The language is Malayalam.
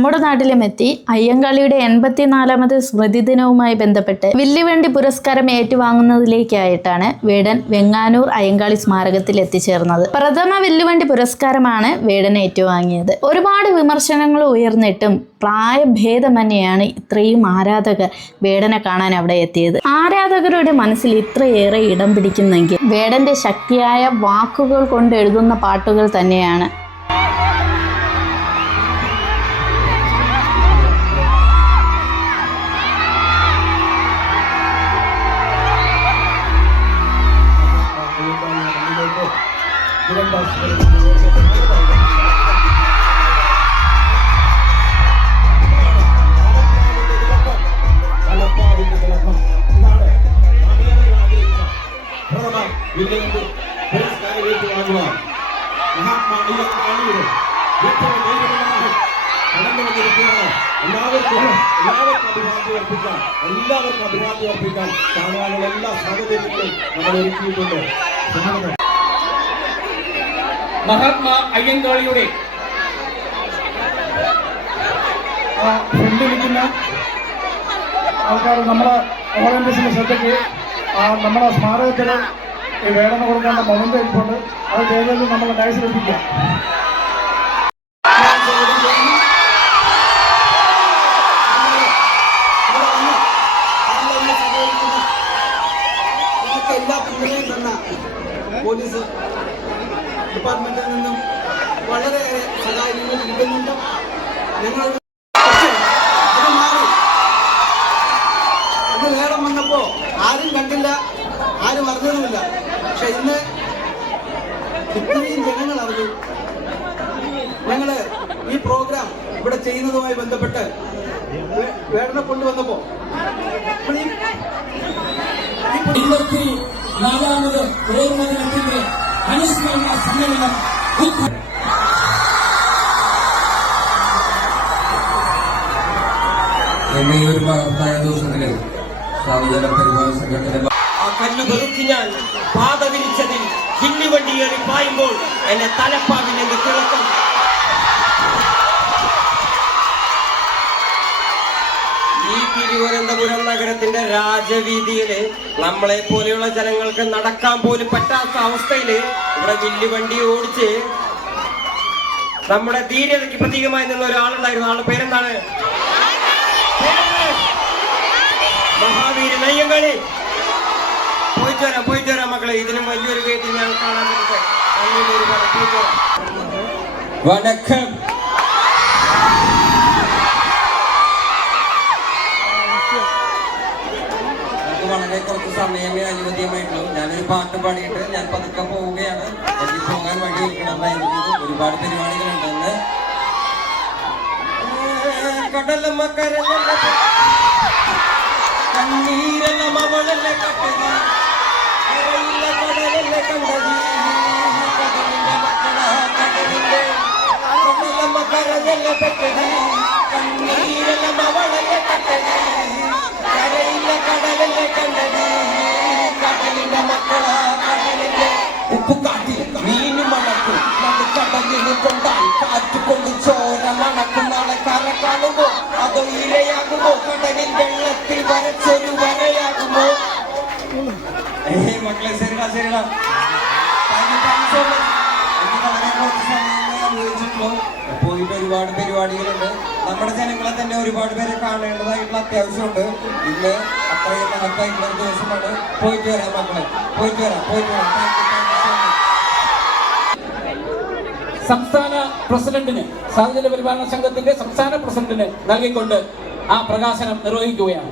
നമ്മുടെ നാട്ടിലും എത്തി. അയ്യങ്കാളിയുടെ 84ാമത് സ്മൃതി ദിനവുമായി ബന്ധപ്പെട്ട് വില്ലുവണ്ടി പുരസ്കാരം ഏറ്റുവാങ്ങുന്നതിലേക്കായിട്ടാണ് വേടൻ വെങ്ങാനൂർ അയ്യങ്കാളി സ്മാരകത്തിൽ എത്തിച്ചേർന്നത്. പ്രഥമ വില്ലുവണ്ടി പുരസ്കാരമാണ് വേടൻ ഏറ്റുവാങ്ങിയത്. ഒരുപാട് വിമർശനങ്ങൾ ഉയർന്നിട്ടും പ്രായഭേദമന്യെയാണ് ഇത്രയും ആരാധകർ വേടനെ കാണാൻ അവിടെ എത്തിയത്. ആരാധകരുടെ മനസ്സിൽ ഇത്രയേറെ ഇടം പിടിക്കുന്നെങ്കിൽ വേടന്റെ ശക്തിയായ വാക്കുകൾ കൊണ്ട് എഴുതുന്ന പാട്ടുകൾ തന്നെയാണ്. എല്ലാവർക്കും അഭിവാദ്യം അർപ്പിക്കാൻ കാണാനുള്ള എല്ലാ സാഹചര്യങ്ങളും നമ്മൾ ഒരുക്കിയിട്ടുണ്ട്. മഹാത്മാ അയ്യങ്കാളിയുടെ ഫ്രണ്ടിലിരിക്കുന്ന ആൾക്കാർ നമ്മളെ വോളണ്ടിയേഴ്സിന്റെ ശ്രദ്ധയ്ക്ക് നമ്മുടെ സ്മാരകത്തിൽ ഈ വേടന കൊടുക്കേണ്ട മൊമെന്റ് ഇരിപ്പുണ്ട്. അത് ചെയ്തതിൽ നമ്മൾ ഡയസിലെത്തിക്കാം. എല്ലാ പിന്തുണയും തന്ന പോലീസ് ഡിപ്പാർട്ട്മെന്റിൽ നിന്നും വളരെയേറെ സഹായങ്ങൾ കിട്ടുന്നുണ്ട്. ഞങ്ങൾ അത് മാറി ഇന്ന് വേടം വന്നപ്പോൾ ആരും കണ്ടില്ല, ആരും അറിഞ്ഞതുമില്ല. പക്ഷെ ഇന്ന് ഇത്രയും ജനങ്ങൾ അറിഞ്ഞു. ഞങ്ങള് ഈ പ്രോഗ്രാം ഇവിടെ ചെയ്യുന്നതുമായി ബന്ധപ്പെട്ട് വേടനെ കൊണ്ടുവന്നപ്പോ 24ാമത് ഓർമ്മദിനത്തിന്റെ അനുസ്മരണ സമ്മേളനം എന്നെ ഒരു മഹത്തായ ദിവസത്തില് സാധുജന പരിപാലന സംഘത്തിന്റെ കല്ല് വെറുക്കി ഞാൻ പാത വിരിച്ചതിൽ കില്ലിവണ്ടി ഏറി പായുമ്പോൾ എന്റെ തലപ്പാവിന്റെ തിളക്കം. ഈ തിരുവനന്തപുരം നഗരത്തിന്റെ രാജവീതിയില് നമ്മളെ പോലെയുള്ള ജനങ്ങൾക്ക് നടക്കാൻ പോലും പറ്റാത്ത അവസ്ഥയില് ഇവിടെ വില്ലുവണ്ടി ഓടിച്ച് നമ്മുടെ ധീരതയ്ക്ക് പ്രതീകമായി നിന്ന ഒരാളുണ്ടായിരുന്നു. ആളുടെ പേരെന്താണ്? മഹാവീരൻ അയ്യങ്കാളി. പോയിട്ട് വരാം മക്കളെ. ഇതിനും വലിയൊരു വേദി ഞാൻ കാണാൻ പറ്റട്ടെ. വണക്കം. വളരെ കുറച്ച് സമയമേ അനുവദിയമായിട്ടുള്ളൂ. ഞാനൊരു പാട്ട് പാടിയിട്ട് ഞാൻ പതുക്കെ പോവുകയാണ്. എനിക്ക് പോകാൻ വഴി വയ്ക്കണമെന്നായിരുന്നു. ഒരുപാട് പരിപാടികളുണ്ടെന്ന് കടലമ്മ കരഞ്ഞ കണ്ണീരെല്ലാം അവളല്ലേ കട്ടത്, കരയില്ല കടലല്ലേ കണ്ടത്, കടലിന്റെ മക്കളാ കടലിന്റെ കടലമ്മ കരഞ്ഞല്ലേ പെട്ടത്, കണ്ണീരെല്ലാം അവളല്ലേ കട്ടത്, കരയില്ല കടലല്ലേ കണ്ടത്, കടലിന്റെ മക്കളാ കടലിന്റെ ഉപ്പുകാട്ടി മീന് മണക്കും കടലിന് കൊണ്ടാൽ കാറ്റുകൊണ്ട് ചോര മണക്കും. നാളെ കര കാണുമ്പോ അതോ ഇരയാകുമോ, കടലിൽ വെള്ളത്തിൽ വരച്ചൊരു വരയാകുമോ? മക്കളെ ശരിടാ ശരിടാ. വളരെ കുറച്ച് സമയമേ അനുഭവിച്ചിട്ടുള്ളൂ. പോയിട്ട് ഒരുപാട് പരിപാടികളുണ്ട്. നമ്മുടെ ജനങ്ങളെ തന്നെ ഒരുപാട് പേരെ കാണേണ്ടതായിട്ടുള്ള അത്യാവശ്യമുണ്ട്. ഇന്ന് അത്രയും മഹത്തായിട്ടുള്ള ഒരു ദിവസമാണ്. പോയിട്ട് വരാം മക്കളെ, പോയിട്ട് വരാം. സംസ്ഥാന പ്രസിഡന്റിന്, സാധുജന പരിപാലന സംഘത്തിന്റെ സംസ്ഥാന പ്രസിഡന്റിന് നൽകിക്കൊണ്ട് ആ പ്രകാശനം നിർവഹിക്കുകയാണ്.